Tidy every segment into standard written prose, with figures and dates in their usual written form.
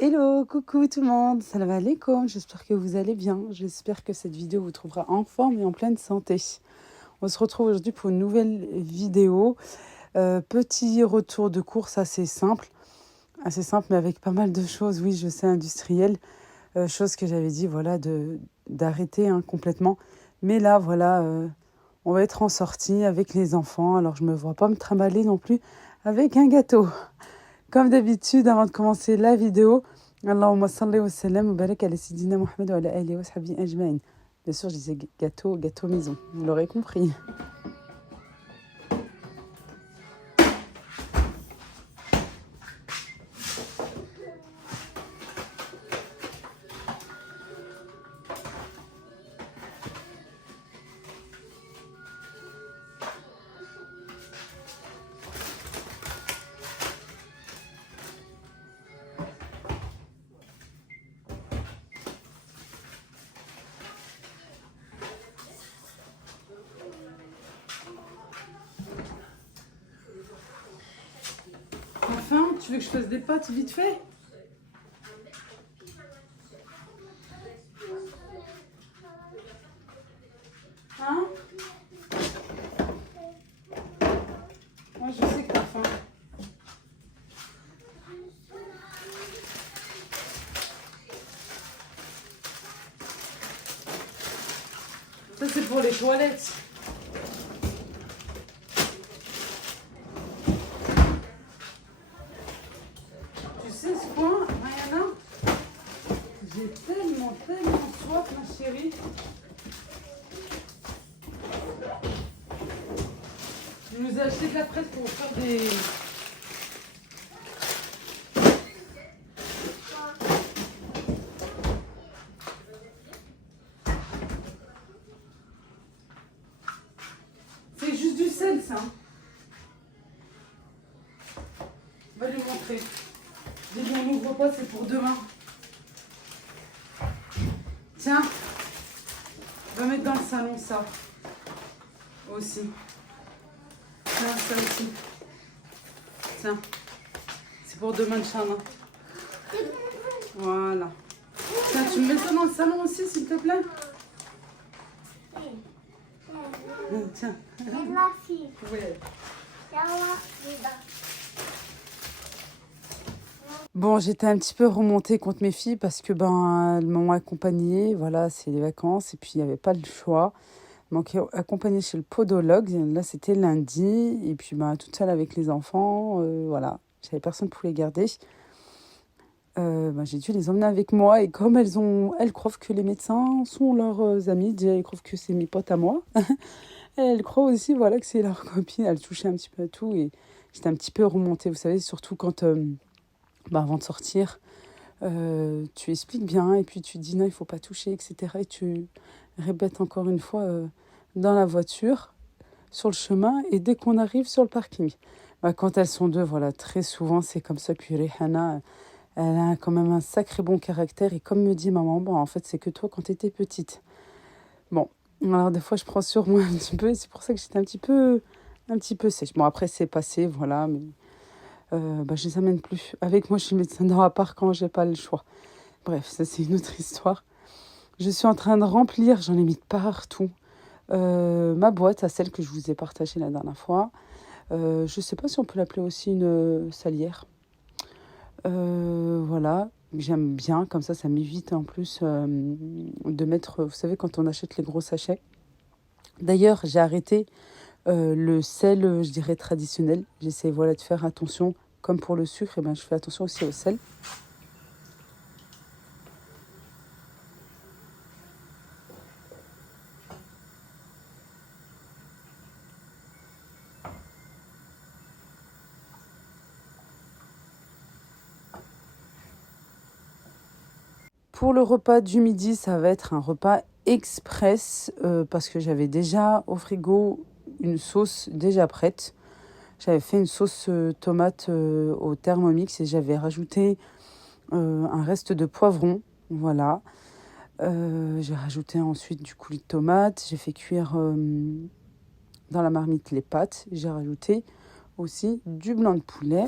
Hello, coucou tout le monde, salam alaikum, j'espère que vous allez bien, j'espère que cette vidéo vous trouvera en forme et en pleine santé. On se retrouve aujourd'hui pour une nouvelle vidéo, petit retour de course assez simple mais avec pas mal de choses, oui je sais, industrielles, chose que j'avais dit voilà d'arrêter complètement, mais là voilà, on va être en sortie avec les enfants, alors je me vois pas me trimballer non plus avec un gâteau. Comme d'habitude, avant de commencer la vidéo, Allahumma salli wa sallam wa barak ala Sayyidina Muhammad wa ala alihi wa sahbihi ajma'in. Bien sûr, je disais gâteau maison, vous l'aurez compris. Enfin, tu veux que je fasse des pâtes vite fait ? Hein ? Moi, je sais que t'as faim. Ça, c'est pour les toilettes. Tu sais ce quoi, Mariana ? J'ai tellement soif, ma chérie. Je nous ai acheté de la presse pour faire des... C'est juste du sel, ça. On va lui montrer. J'ai dit, on n'ouvre pas, c'est pour demain. Tiens, on va mettre dans le salon ça. Aussi. Tiens, ça aussi. Tiens, c'est pour demain, Inch'Allah. Voilà. Tiens, tu me mets ça dans le salon aussi, s'il te plaît? Tiens. Oui. Bon, j'étais un petit peu remontée contre mes filles parce que elles m'ont accompagnée. Voilà, c'est les vacances et puis il n'y avait pas le choix. Elles m'ont accompagnée chez le podologue. Là, c'était lundi. Et puis toute seule avec les enfants. Voilà, j'avais personne pour les garder. J'ai dû les emmener avec moi. Et comme elles croient que les médecins sont leurs amis, déjà, elles croient que c'est mes potes à moi. Et elles croient aussi voilà, que c'est leur copine. Elles touchaient un petit peu à tout. Et j'étais un petit peu remontée, vous savez, surtout quand... avant de sortir, tu expliques bien et puis tu dis non, il ne faut pas toucher, etc. Et tu répètes encore une fois dans la voiture, sur le chemin et dès qu'on arrive sur le parking. Quand elles sont deux, voilà, très souvent c'est comme ça. Puis Rihanna, elle a quand même un sacré bon caractère et comme me dit maman, en fait c'est que toi quand tu étais petite. Bon, alors des fois je prends sur moi un petit peu et c'est pour ça que j'étais un petit peu sèche. Bon après c'est passé, voilà, mais... je les amène plus. Avec moi, je suis médecin à part quand j'ai pas le choix. Bref, ça c'est une autre histoire. Je suis en train de remplir, j'en ai mis partout, ma boîte à celle que je vous ai partagée la dernière fois. Je sais pas si on peut l'appeler aussi une salière. Voilà, j'aime bien, comme ça m'évite en plus de mettre, vous savez, quand on achète les gros sachets. D'ailleurs, j'ai arrêté le sel, je dirais, traditionnel. J'essaie de faire attention. Comme pour le sucre, je fais attention aussi au sel. Pour le repas du midi, ça va être un repas express parce que j'avais déjà au frigo une sauce déjà prête. J'avais fait une sauce tomate au Thermomix et j'avais rajouté un reste de poivron. Voilà. J'ai rajouté ensuite du coulis de tomate. J'ai fait cuire dans la marmite les pâtes. J'ai rajouté aussi du blanc de poulet.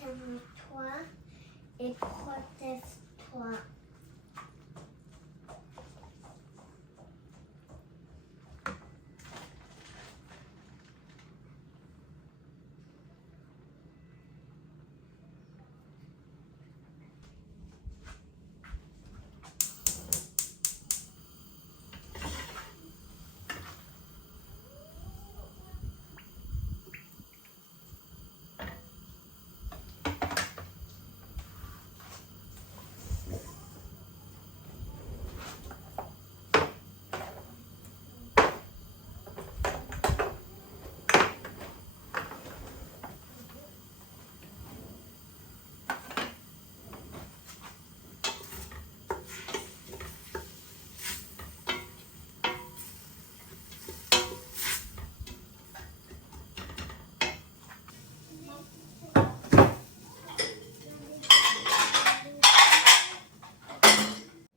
Calme-toi et protège-toi.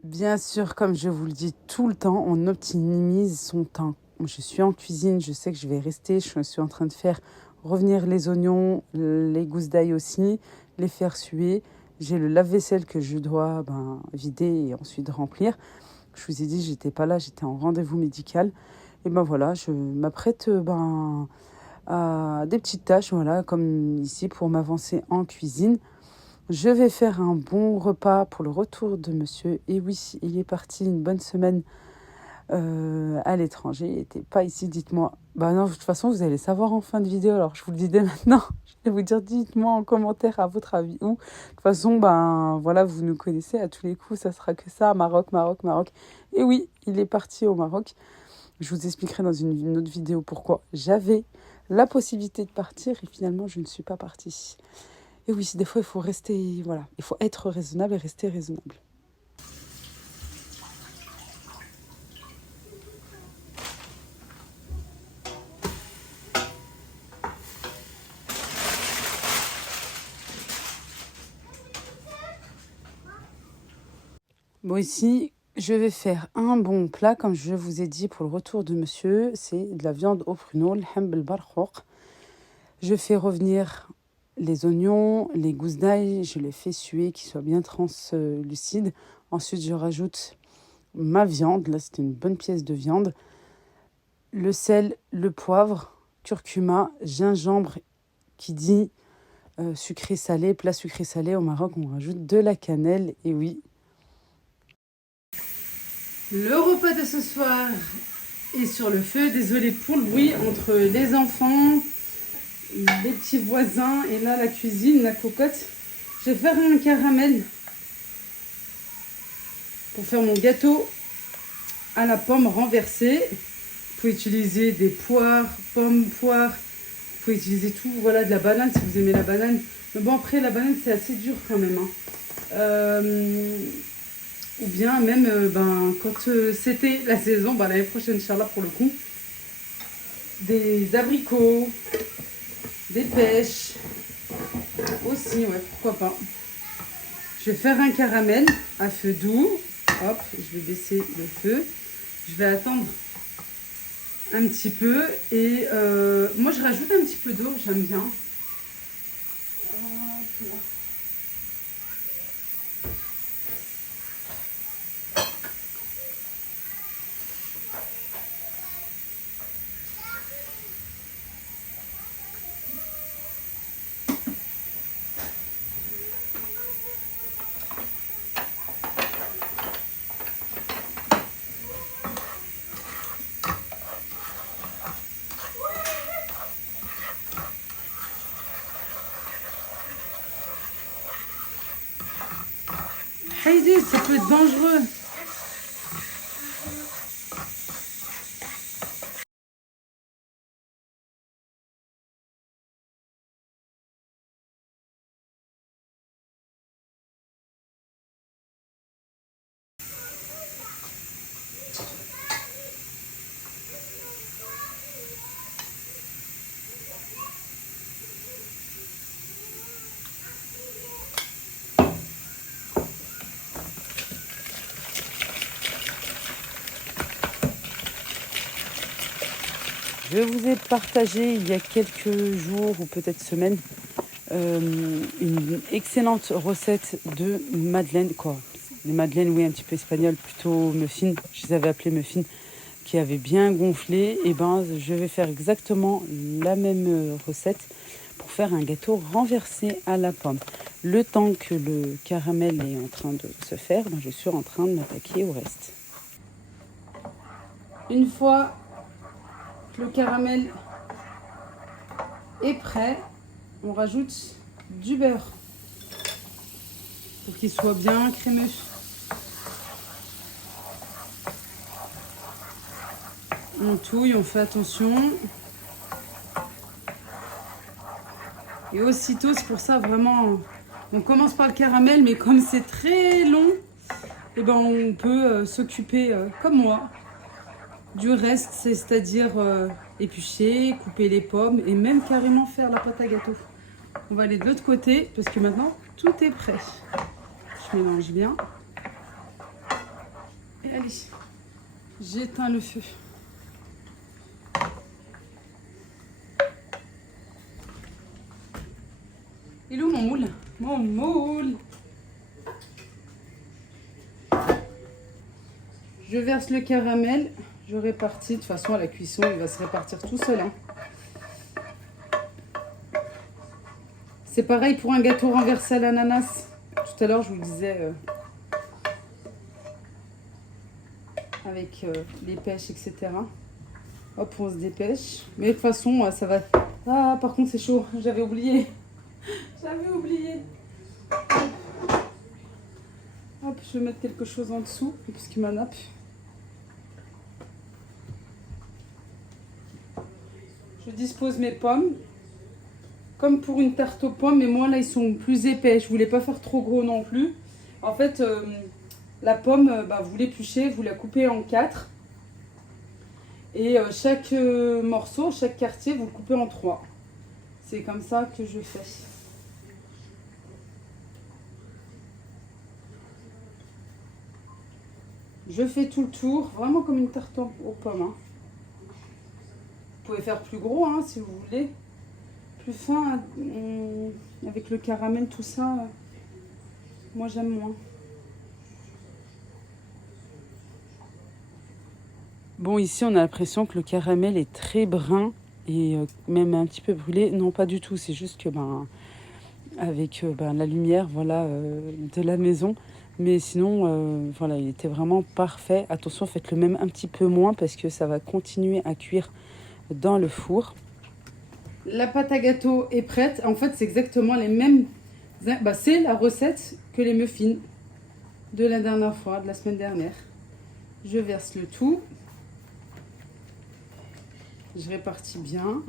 Bien sûr, comme je vous le dis tout le temps, on optimise son temps. Je suis en cuisine, je sais que je vais rester. Je suis en train de faire revenir les oignons, les gousses d'ail aussi, les faire suer. J'ai le lave-vaisselle que je dois vider et ensuite remplir. Je vous ai dit, j'étais pas là, j'étais en rendez-vous médical. Et voilà, je m'apprête à des petites tâches, voilà, comme ici pour m'avancer en cuisine. Je vais faire un bon repas pour le retour de monsieur. Et oui, il est parti une bonne semaine à l'étranger. Il n'était pas ici, dites-moi. Non, de toute façon, vous allez savoir en fin de vidéo. Alors, je vous le dis dès maintenant. Je vais vous dire, dites-moi en commentaire à votre avis où. De toute façon, voilà, vous nous connaissez. À tous les coups, ça sera que ça. Maroc, Maroc, Maroc. Et oui, il est parti au Maroc. Je vous expliquerai dans une autre vidéo pourquoi j'avais la possibilité de partir et finalement, je ne suis pas partie. Et oui, des fois, il faut rester, voilà, il faut être raisonnable et rester raisonnable. Bon, ici, je vais faire un bon plat, comme je vous ai dit pour le retour de monsieur. C'est de la viande au pruneau, le hamb al-barkhouk. Je fais revenir les oignons, les gousses d'ail, je les fais suer, qu'ils soient bien translucides. Ensuite, je rajoute ma viande, là c'est une bonne pièce de viande, le sel, le poivre, curcuma, gingembre, qui dit sucré-salé, plat sucré-salé. Au Maroc, on rajoute de la cannelle, et oui. Le repas de ce soir est sur le feu. Désolée pour le bruit entre les enfants, les petits voisins et là la cuisine, la cocotte. Je vais faire un caramel pour faire mon gâteau à la pomme renversée. Vous pouvez utiliser des poires, pommes, poires. Vous pouvez utiliser tout, voilà, de la banane si vous aimez la banane. Mais bon, après, la banane, c'est assez dur quand même. Ou bien même quand c'était la saison, l'année prochaine, Inch'Allah, pour le coup, des abricots, des pêches aussi, ouais, pourquoi pas. Je vais faire un caramel à feu doux. Hop, je vais baisser le feu. Je vais attendre un petit peu. Et moi, je rajoute un petit peu d'eau, j'aime bien. Hop là. Heidi, ça peut être dangereux. Je vous ai partagé il y a quelques jours ou peut-être semaines une excellente recette de madeleine, quoi. Des madeleines, oui, un petit peu espagnoles, plutôt muffins. Je les avais appelées muffins, qui avaient bien gonflé. Et ben, je vais faire exactement la même recette pour faire un gâteau renversé à la pomme. Le temps que le caramel est en train de se faire, ben, je suis en train de m'attaquer au reste. Une fois que le caramel est prêt, on rajoute du beurre pour qu'il soit bien crémeux. On touille, on fait attention. Et aussitôt, c'est pour ça vraiment, on commence par le caramel, mais comme c'est très long, et ben on peut s'occuper, comme moi, du reste, c'est-à-dire éplucher, couper les pommes et même carrément faire la pâte à gâteau. On va aller de l'autre côté parce que maintenant, tout est prêt. Je mélange bien. Et allez, j'éteins le feu. Il est où mon moule? Mon moule! Je verse le caramel, je répartis. De toute façon, à la cuisson, il va se répartir tout seul. Hein. C'est pareil pour un gâteau renversé à l'ananas. Tout à l'heure, je vous le disais, avec les pêches, etc. Hop, on se dépêche. Mais de toute façon, ça va... Ah, par contre, c'est chaud. J'avais oublié. J'avais oublié. Hop, je vais mettre quelque chose en dessous, puisqu'il ma nappe. Je dispose mes pommes. Comme pour une tarte aux pommes, mais moi, là, ils sont plus épais. Je voulais pas faire trop gros non plus. En fait, la pomme, vous l'épluchez, vous la coupez en 4. Et chaque morceau, chaque quartier, vous le coupez en 3. C'est comme ça que je fais. Je fais tout le tour, vraiment comme une tarte aux pommes. Hein. Vous pouvez faire plus gros hein, si vous voulez. Plus fin, avec le caramel, tout ça, moi j'aime moins. Bon, ici on a l'impression que le caramel est très brun et même un petit peu brûlé. Non, pas du tout, c'est juste que avec la lumière voilà, de la maison. Mais sinon, voilà, il était vraiment parfait. Attention, faites-le même un petit peu moins parce que ça va continuer à cuire dans le four. La pâte à gâteau est prête. En fait, c'est exactement les mêmes... c'est la recette que les muffins de la dernière fois, de la semaine dernière. Je verse le tout. Je répartis bien.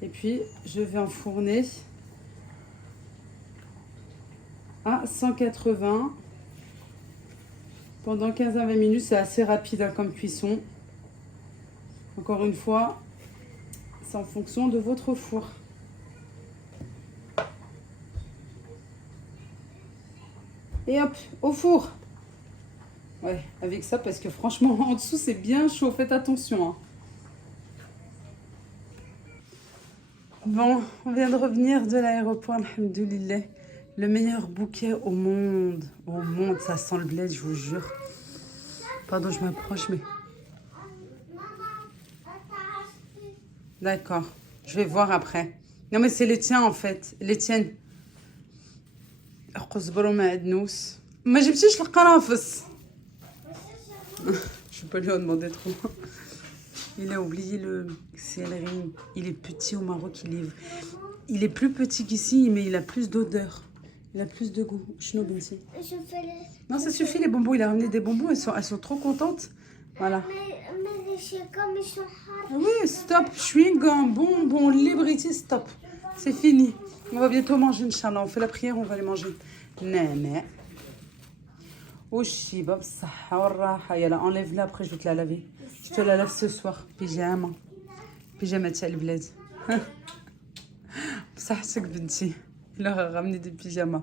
Et puis, je vais enfourner à 180 pendant 15 à 20 minutes. C'est assez rapide hein, comme cuisson. Encore une fois, c'est en fonction de votre four. Et hop, au four. Ouais, avec ça, parce que franchement, en dessous, c'est bien chaud. Faites attention. Hein. Bon, on vient de revenir de l'aéroport, alhamdoulilah. Le meilleur bouquet au monde. Au monde, ça sent le bled, je vous jure. Pardon, je m'approche, mais... D'accord, je vais voir après. Non, mais c'est les tiens, en fait. Les tiennes. قزبروا ما عدنوس ما جبتيش القرافص. Je vais pas lui en demander trop. Il a oublié le céleri. Il est petit au Maroc, il est plus petit qu'ici, mais il a plus d'odeur. Il a plus de goût. Je fais les... Non, ça suffit les bonbons. Il a ramené des bonbons. Elles sont trop contentes. Voilà. Mais les chewing-gums, ils sont hard. Ah oui, stop. Chewing-gum, bonbons, librité, stop. C'est fini. On va bientôt manger, Inch'Allah. On fait la prière, on va les manger. Nana. والشيبة بالصحة والراحة يلا enlève-la après je vais te la laver je te la lave ce soir pyjama تاع البلاد بصحتك بنتي il leur a ramené des pyjamas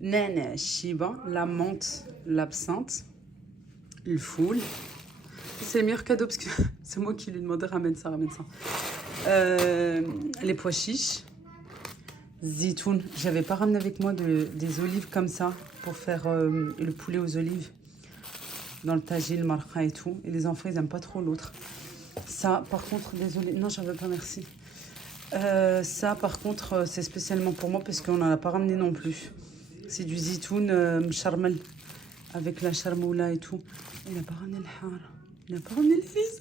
نعناع الشيبة la menthe l'absinthe le foule c'est le meilleur cadeau parce que c'est moi qui lui demandais ramène ça les pois chiches zitoun, j'avais pas ramené avec moi des olives comme ça pour faire le poulet aux olives dans le tagine, le marqa et tout. Et les enfants, ils aiment pas trop l'autre. Ça, par contre, désolé, non, j'en veux pas, merci. Ça, par contre, c'est spécialement pour moi parce qu'on n'en a pas ramené non plus. C'est du zitoun charmel avec la charmoula et tout. Il n'a pas ramené le har. Il n'a pas ramené le fils.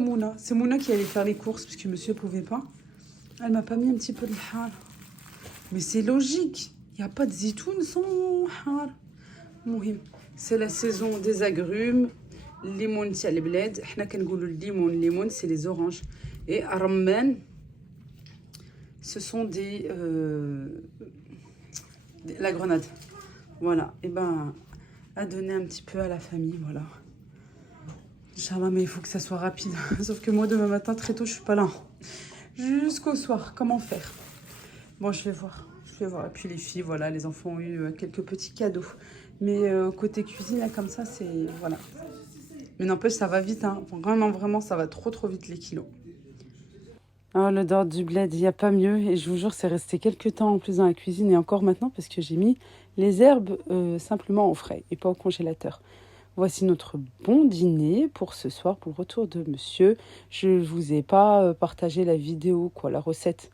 Mouna, c'est Mouna qui allait faire les courses parce que monsieur ne pouvait pas. Elle m'a pas mis un petit peu de har. Mais c'est logique. Il n'y a pas de zitoun sans har. C'est la saison des agrumes. Limon tia le bled. Hna kangoulou limon, c'est les oranges. Et arman, ce sont la grenade. Voilà. Et ben, à donner un petit peu à la famille, voilà. Inch'Allah, mais il faut que ça soit rapide. Sauf que moi, demain matin, très tôt, je suis pas là. Jusqu'au soir, comment faire? Bon, je vais voir. Et puis les filles, voilà, les enfants ont eu quelques petits cadeaux. Mais côté cuisine, là, comme ça, c'est... Voilà. Mais n'empêche, ça va vite, hein. Vraiment, ça va trop vite, les kilos. Oh, l'odeur du bled, il n'y a pas mieux. Et je vous jure, c'est resté quelques temps en plus dans la cuisine et encore maintenant parce que j'ai mis les herbes simplement au frais et pas au congélateur. Voici notre bon dîner pour ce soir, pour le retour de monsieur. Je ne vous ai pas partagé la vidéo, la recette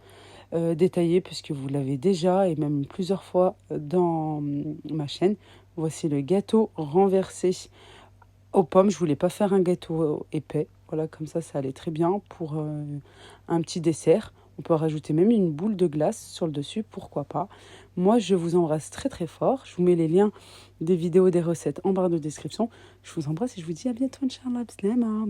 détaillée, puisque vous l'avez déjà et même plusieurs fois dans ma chaîne. Voici le gâteau renversé aux pommes. Je ne voulais pas faire un gâteau épais. Voilà, comme ça allait très bien pour un petit dessert. On peut rajouter même une boule de glace sur le dessus, pourquoi pas. Moi, je vous embrasse très fort. Je vous mets les liens des vidéos, des recettes en barre de description. Je vous embrasse et je vous dis à bientôt, Inch'Allah. Bislama.